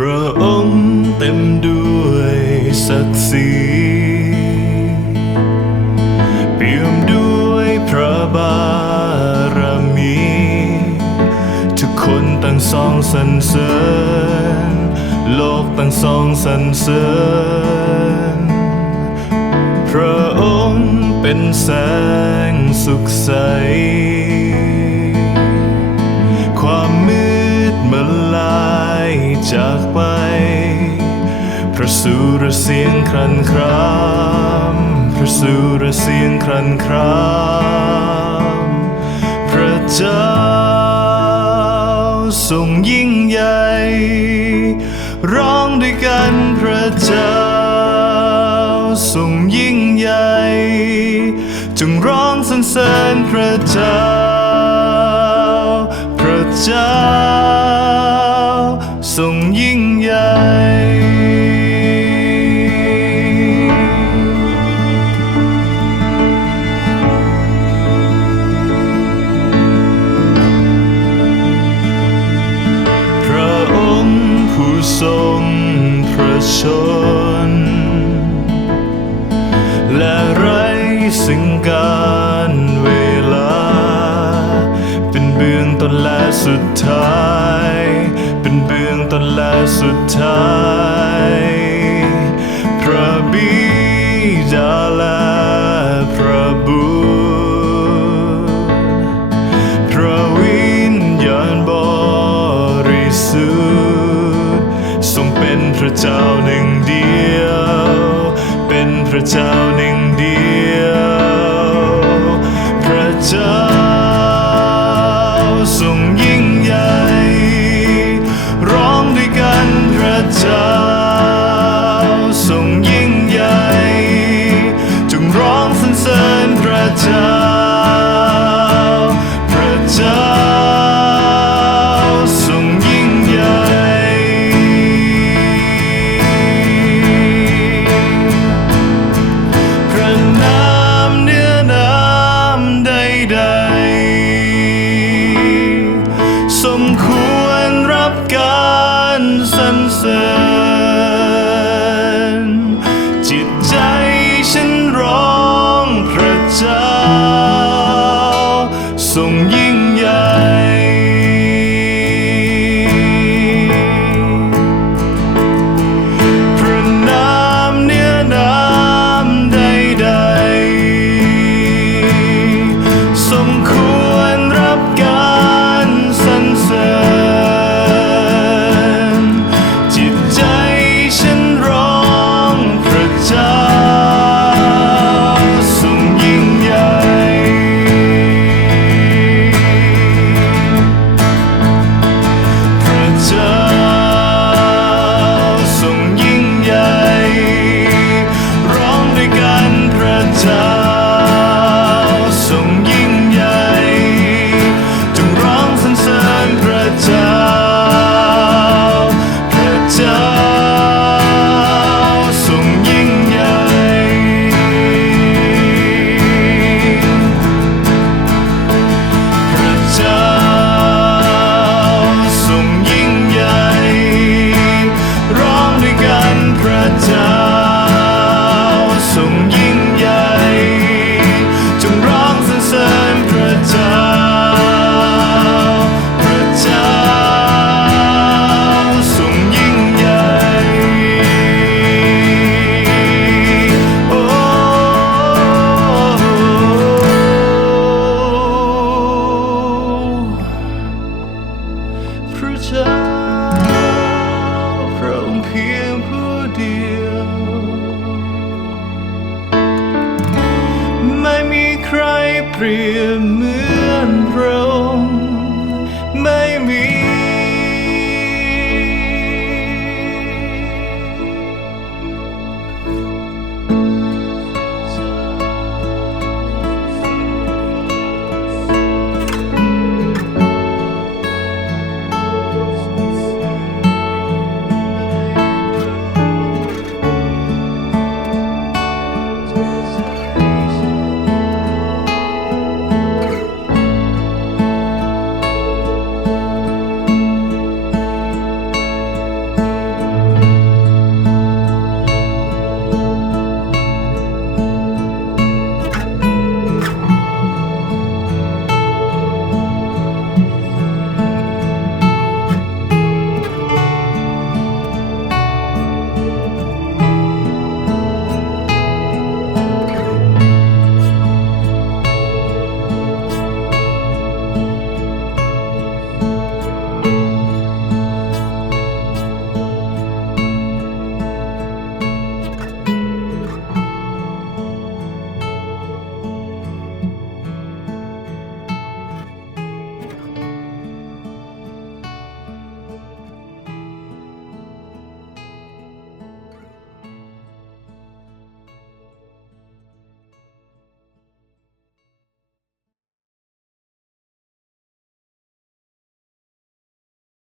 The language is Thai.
พระองค์เต็มด้วยศักดิ์ศรีเปี่ยมด้วยพระบารมี ทุกคนตั้งสองสรรเสริญโลกตั้งสองสรรเสริญพระองค์เป็นแสงสุขใส จากไป พระสุรเสียงครันคราม พระสุรเสียงครันคราม พระเจ้าทรงยิ่งใหญ่ ร้องด้วยกันพระเจ้าทรงยิ่งใหญ่ จงร้องสรรเสริญพระเจ้า พระเจ้า ชน และไรซึ่งการเวลา เป็นเบื้องต้นและสุดท้าย เป็นเบื้องต้นและสุดท้าย ทรงเป็นพระเจ้าหนึ่งเดียว เป็นพระเจ้าหนึ่งเดียว ไม่มีใครเปรียบเหมือนพระองค์ไม่มี